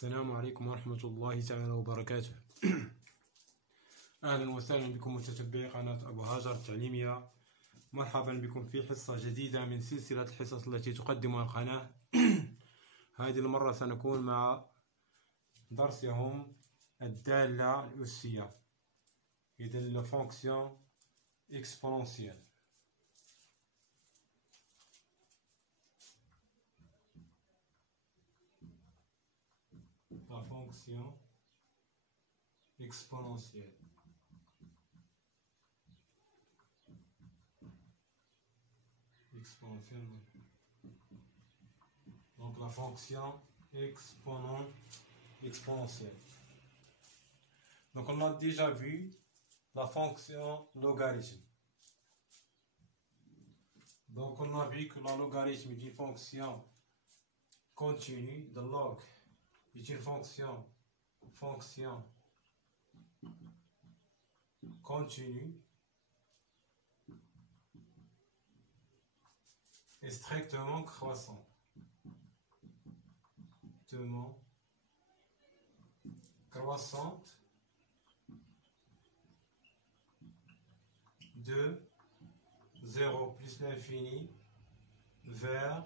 السلام عليكم ورحمة الله تعالى وبركاته. أهلا وسهلا بكم متتبعي قناة أبو هاجر التعليمية. مرحبا بكم في حصة جديدة من سلسلة الحصص التي تقدمها القناة. هذه المرة سنكون مع درسهم الدالة الأسية، إذن la fonction exponentielle. La fonction exponentielle. Donc la fonction exponentielle. Donc on a déjà vu la fonction logarithme. Donc on a vu que le logarithme d'une fonction continue de log est une fonction continue et strictement croissante. De 0 plus l'infini vers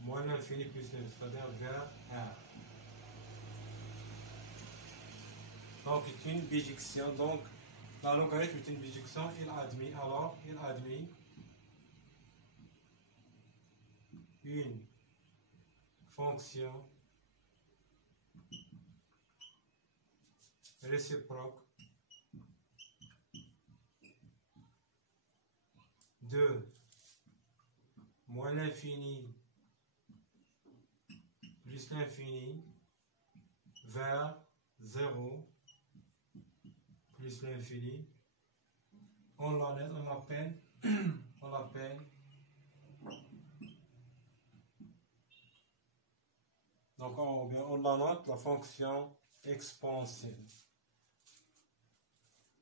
moins l'infini plus l'infini, c'est-à-dire vers 1. Donc c'est une bijection, donc la logarithme est une bijection, il admet une fonction réciproque de moins l'infini plus l'infini vers 0 plus l'infini. On l'appelle donc on la note la fonction exponentielle.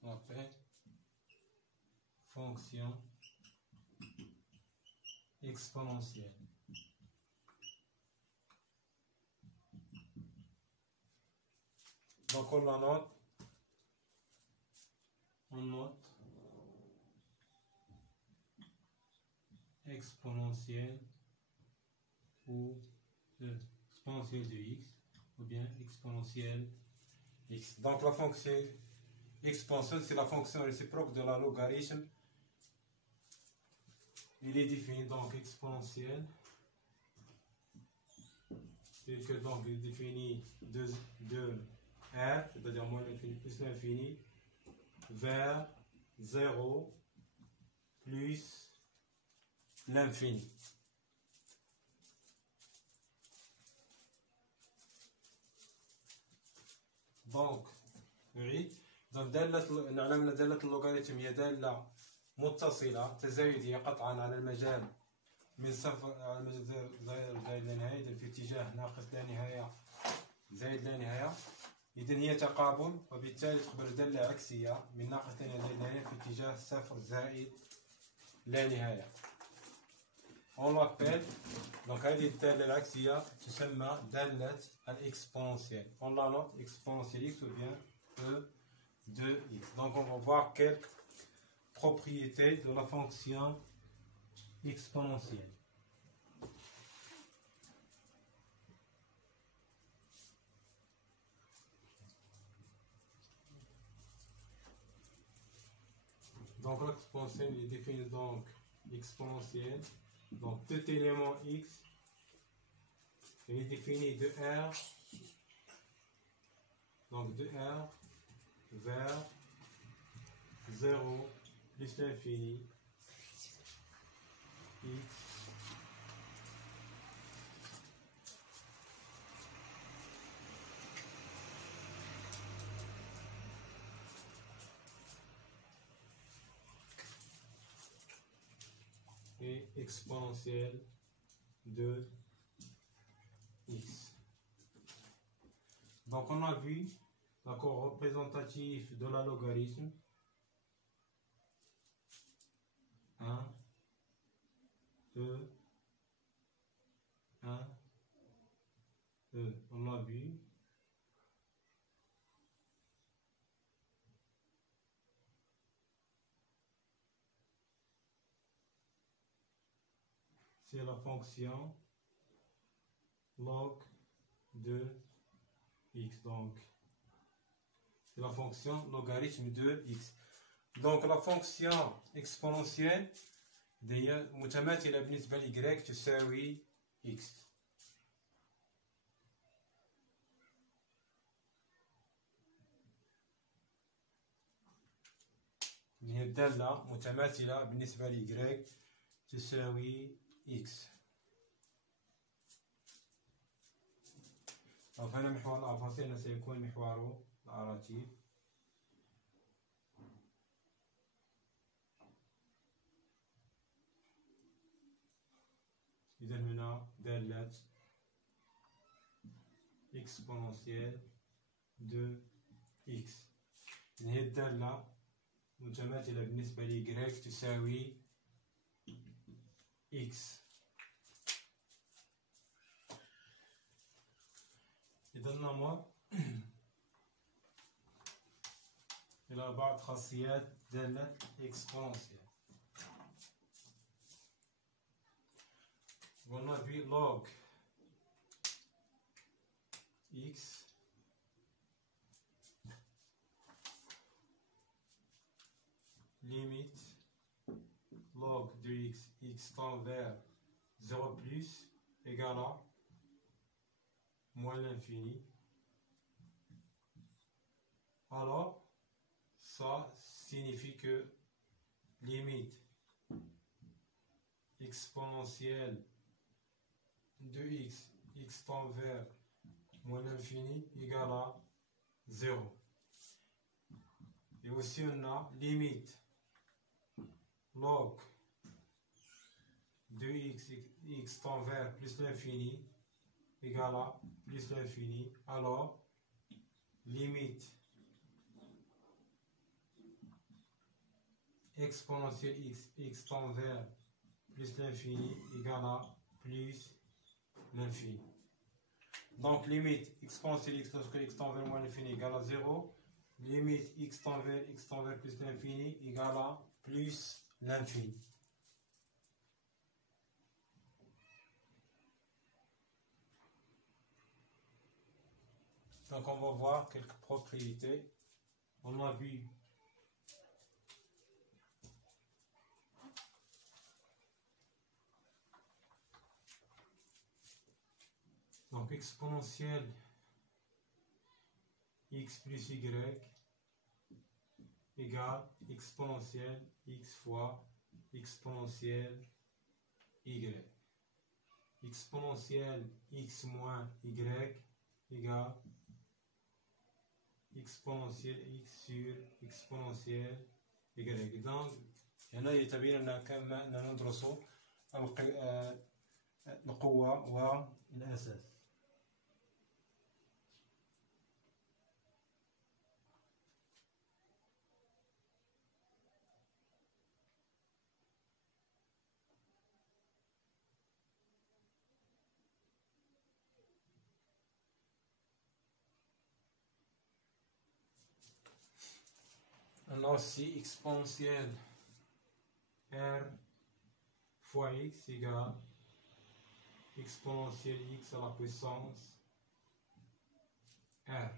On l'appelle fonction exponentielle. Donc on la note exponentielle ou exponentielle de x ou bien exponentielle x. Donc la fonction exponentielle, c'est la fonction réciproque de la logarithme. Il est défini donc exponentielle, et que donc il est défini de r, c'est-à-dire moins l'infini plus l'infini, vers 0 plus l'infini. Donc oui، نعلم أن دالة اللوغاريتم هي دالة متصلة تزايدية قطعا على المجال من صفر على المجال زائد لا نهاية في اتجاه ناقص لا نهاية زائد لا نهاية. إذن هي تقابل، وبالتالي تخبر دالة عكسية من ناقص لا نهاية زائد لا نهاية في اتجاه صفر زائد لا نهاية. On l'appelle donc هذه الدالة العكسية تسمى دالة الإكسبونسيال. On la note exponentielle x ou bien e de x. Donc on va voir quelques propriétés de la fonction exponentielle. Donc l'exponentielle est définie donc exponentielle. Donc tout élément x est défini de r, donc de r vers 0 plus l'infini x et exponentielle de x. Donc on a vu l'accord représentatif de la logarithme 1, 2, 1, on a vu. C'est la fonction log de x. Donc, c'est la fonction logarithme de x. Donc, la fonction exponentielle دي متماثلة بالنسبة ل y تساوي x. هي الدالة متماثلة بالنسبة ل y تساوي x. هنا محور الأفاصيل سيكون محور الأراتيب. إذا هنا دالة exponentielle de x. هي الدالة متماثلة بالنسبة ل y تساوي x. إذا نمر إلى بعض خاصيات دالة exponentielle. On a vu log x limite log de x tend vers 0 plus égale à moins l'infini. Alors, ça signifie que limite exponentielle de x tend vers moins l'infini égale à 0. Et aussi on a limite log de x tend vers plus l'infini égale à plus l'infini. Alors, limite exponentielle x tend vers plus l'infini égale à plus l'infini. Donc, limite exponentielle x tend vers moins l'infini égale à 0. Limite x tend vers plus l'infini égale à plus l'infini. Donc, on va voir quelques propriétés. On a vu donc exponentielle x plus y égale exponentielle x fois exponentielle y. Exponentielle x moins y égale exponentielle x sur exponentielle y. Donc هنا يتبين أن كما ندرس القوة والأساس. On a aussi exponentielle r fois x égale exponentielle x à la puissance r.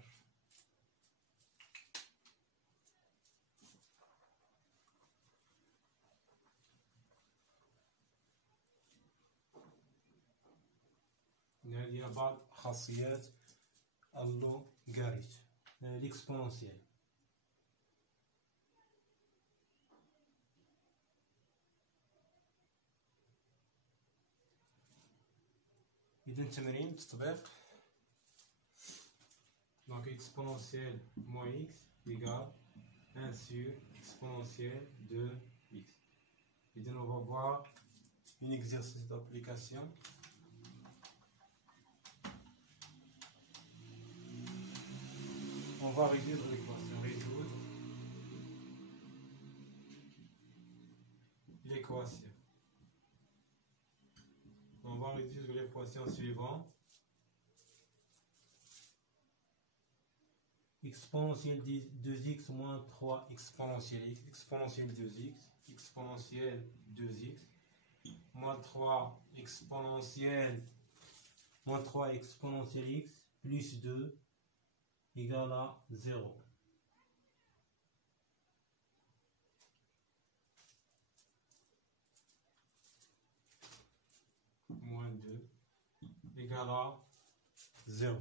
هذه بعض خاصيات اللوغاريتم l'exponentielle. إذا تمرين تطبيق. Donc exponentielle moins x égale 1 sur exponentielle de x. Et on va voir un exercice d'application. On va résoudre l'équation. On va résoudre l'équation suivante. exponentielle 2x moins 3 exponentielle x, exponentielle 2x, exponentielle 2x, moins 3 exponentielle x plus 2 égale à 0. Moins 2 égale à 0.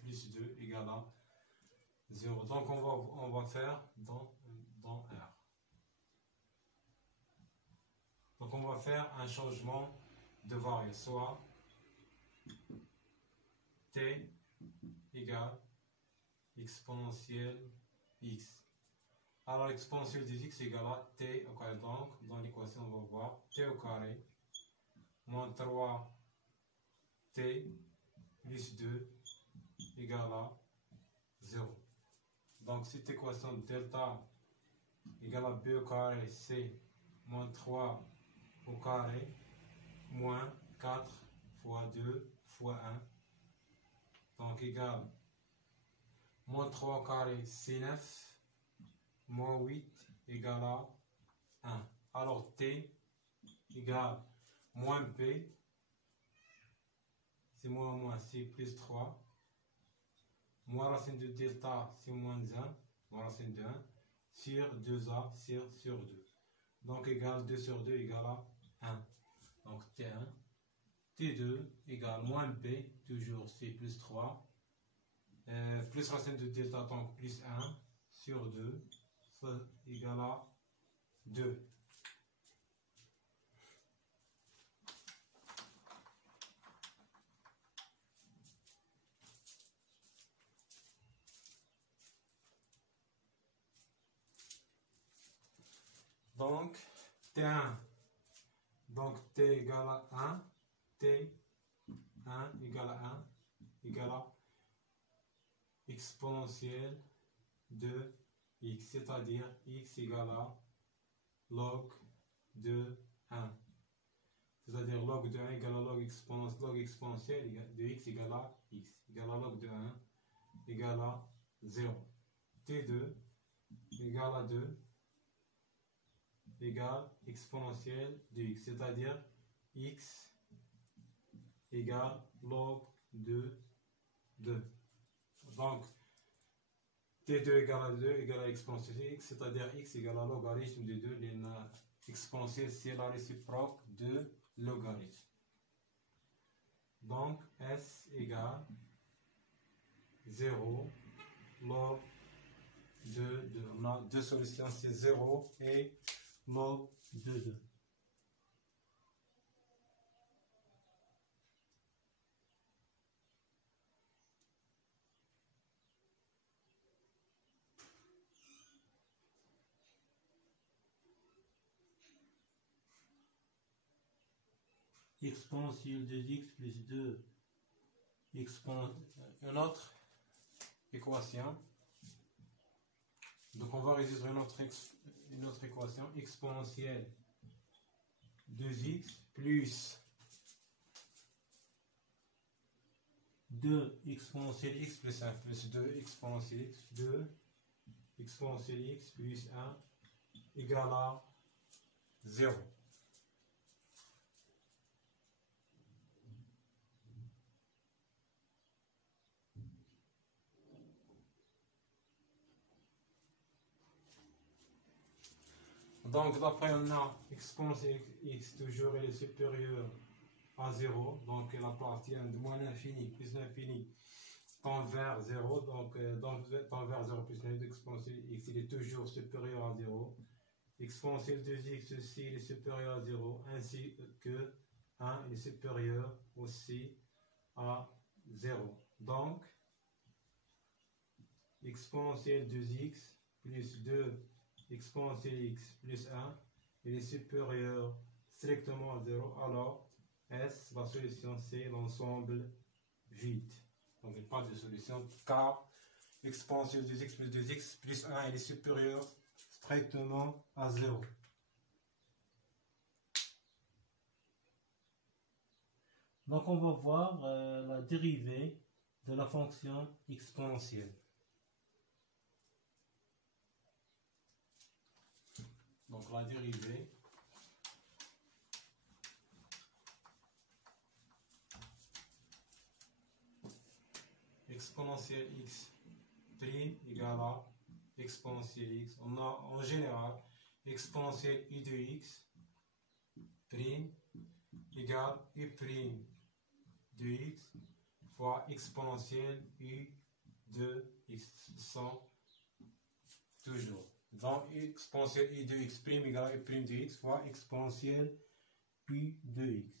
Plus 2 égale à 0. Donc on va faire dans R. Donc on va faire un changement de variable, soit t égale exponentielle x. Alors exponentielle de x égale à t au carré. Donc dans l'équation on va voir t au carré moins 3t plus 2 égale à 0. Donc cette équation de delta égale à b au carré, c'est moins 3 au carré moins 4 fois 2 fois 1. Donc égale moins 3 au carré, c'est 9, moins 8 égale à 1. Alors t égale moins p, c'est moins, c'est plus 3. Moins racine de delta, c'est moins 1, moins racine de 1, sur 2a, sur 2. Donc, égale 2 sur 2 égale à 1. Donc, T1, T2 égale moins B, toujours c'est plus 3. Plus racine de delta, donc plus 1, sur 2, ça égale à 2. Donc, T1, donc T égale à 1, T1 égale à 1, égale à exponentielle de x, c'est-à-dire x égale à log de 1. C'est-à-dire log de 1 égale à log exponentielle de x égale à x, égale à log de 1 égale à 0. T2 égale à 2 égale exponentielle de x, c'est-à-dire x égale log de 2. Donc, T2 égale à 2 égale à exponentielle de x, c'est-à-dire x égale à logarithme de 2. L'exponentielle, c'est la réciproque de logarithme. Donc, S égale 0 log de 2. On a deux solutions, c'est 0 et log de 2. Exponentielle de x plus 2, une autre équation. Donc on va résoudre une autre équation, exponentielle de x plus 2 exponentielle x plus 1 plus 2 exponentielle x, 2 exponentielle x plus 1 égale à 0. Donc d'après on a exponentielle x toujours elle est supérieure à 0, donc elle appartient de moins l'infini plus l'infini tend vers 0, donc tend vers 0 plus l'infini exponentielle x il est toujours supérieur à 0. Exponentielle de x aussi il est supérieur à 0, ainsi que 1 il est supérieur aussi à 0. Donc exponentielle de x plus 2 exponentielle x plus 1 il est supérieur strictement à 0, alors S, la solution c'est l'ensemble vide. Donc il n'y a pas de solution car exponentielle de x plus 2x plus 1 il est supérieur strictement à 0. Donc on va voir la dérivée de la fonction exponentielle. Donc la dérivée exponentielle x prime égale à exponentielle x. On a en général exponentielle i de x prime égale u prime de x fois exponentielle u de x. Ce sont toujours. Donc exponentielle i de x prime égale à u prime de x fois exponentielle u de x.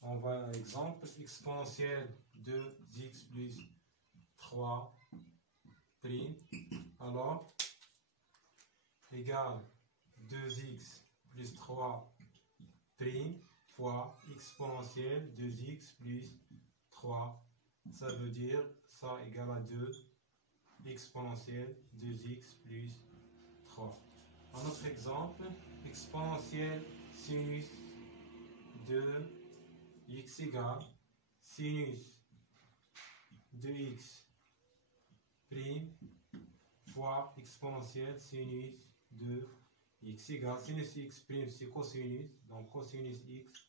On voit un exemple, exponentielle de x plus 3 prime, alors égale 2x plus 3 prime fois exponentielle 2x plus 3. Ça veut dire ça égale à 2 exponentielle 2x plus 3. Un autre exemple, exponentielle sinus de x égale sinus de x prime fois exponentielle sinus de x égale sinus x prime c'est cosinus, donc cosinus x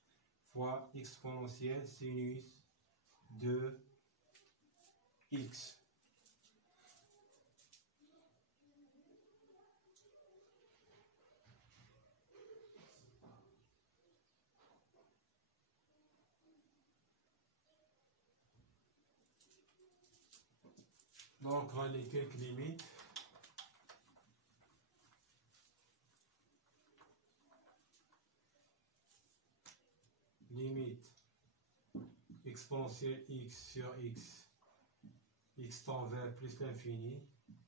fois exponentielle sinus de x. Donc, on a les quelques limites. Limite exponentielle x sur x, x tend vers plus l'infini,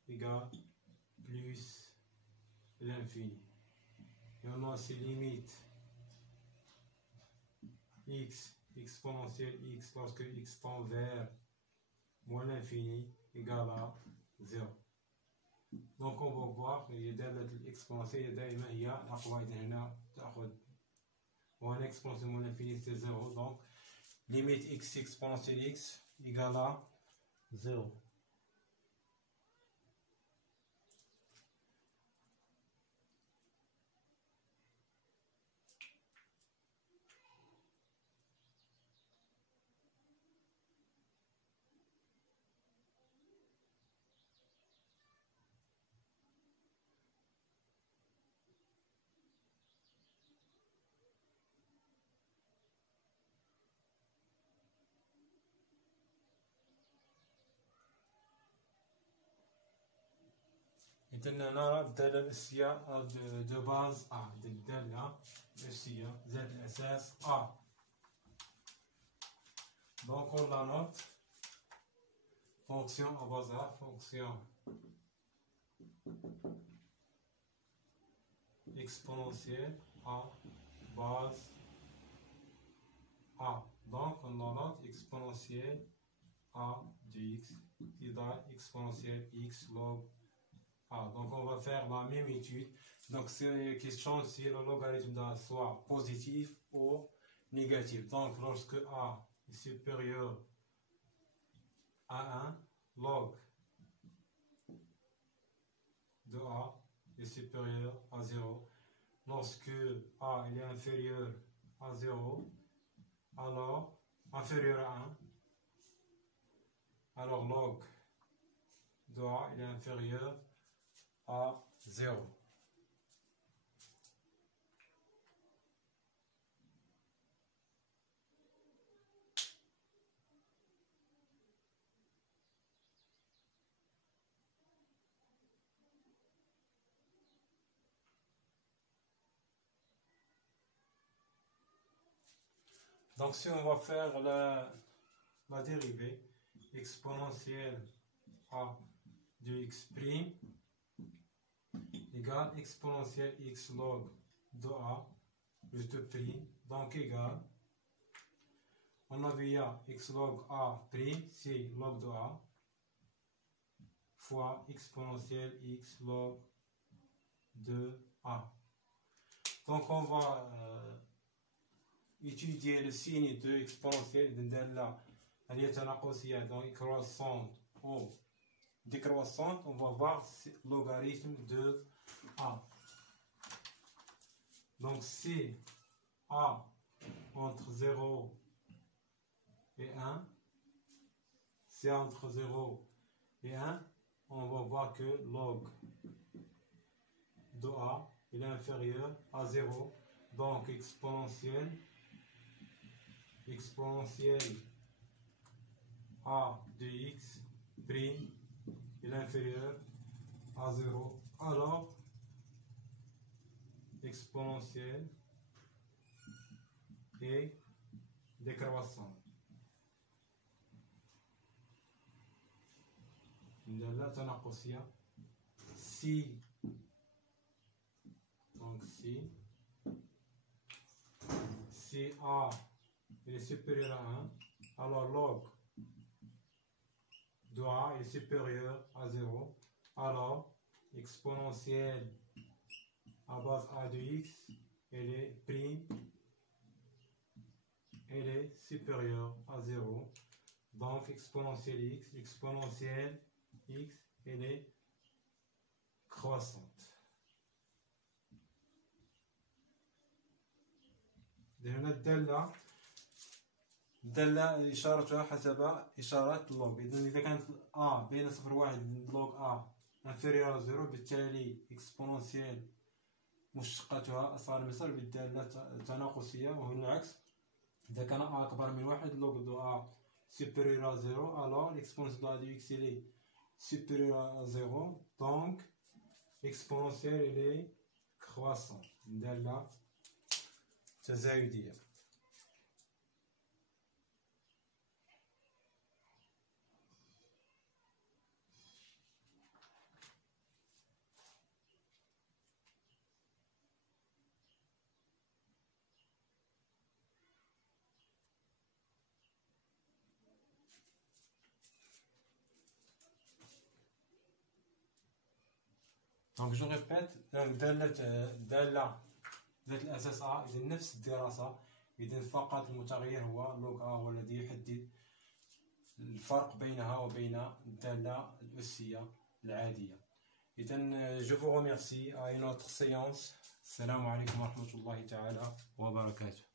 égale plus l'infini. Et on a ces limites x exponentielle x lorsque x tend vers moins l'infini égale à 0. Donc on va voir الدالة الإكسبونسية دائما هي القواعد هنا تأخذ وهنا exponentielle moins l'infini c'est 0. Donc limite x exponentielle x égale à 0. إذن نرى الدالة الأساسية دو باز A. الدالة الأساسية ذات الأساس A. Donc on la note fonction à base A, fonction exponentielle à base A. Donc on la note exponentielle A de x égale exponentielle x log A. Donc on va faire la même étude. Donc c'est question si le logarithme doit soit positif ou négatif. Donc lorsque A est supérieur à 1, log de A est supérieur à 0. Lorsque A est inférieur à 0, alors inférieur à 1, alors log de A est inférieur à 0. Donc si on va faire la dérivée exponentielle A de x prime égale exponentielle x log de A plus 2 prime, donc égale, on a vu x log A prime, c'est log de A, fois exponentielle x log de A. Donc on va étudier le signe de exponentielle de la linéarité donc croissante ou décroissante. On va voir le logarithme de A. Donc si A entre 0 et 1, c'est entre 0 et 1, on va voir que log de A il est inférieur à 0. Donc exponentielle A de x prime il est inférieur à 0. Alors exponentielle est décroissante. ندير تناقصية si donc si A est supérieur à 1, alors log de A est supérieur à 0, alors exponentielle à base A de x elle est prime, elle est supérieure à 0, donc exponentielle x elle est croissante. هنا الدالة إشارتها حسب إشارة اللوغ. إذا كانت A بين 0 و 1 لوغ A inférieur à 0 بالتالي إكسبونونسيال مشتقاتها صار مثل بالدالة تناقصية، وهو العكس. إذا كان A أكبر من 1 لوغ دو A supérieur à 0 alors l'exponentielle de A de x elle est supérieure à 0 donc exponentielle elle est croissante. دالة تزايدية. Donc je répète دالة ذات الأساس A إذا نفس الدراسة، إذا فقط المتغير هو لوغ A هو الذي يحدد الفرق بينها وبين الدالة الأسية العادية. إذا je vous remercie à une autre séance. السلام عليكم ورحمة الله تعالى وبركاته.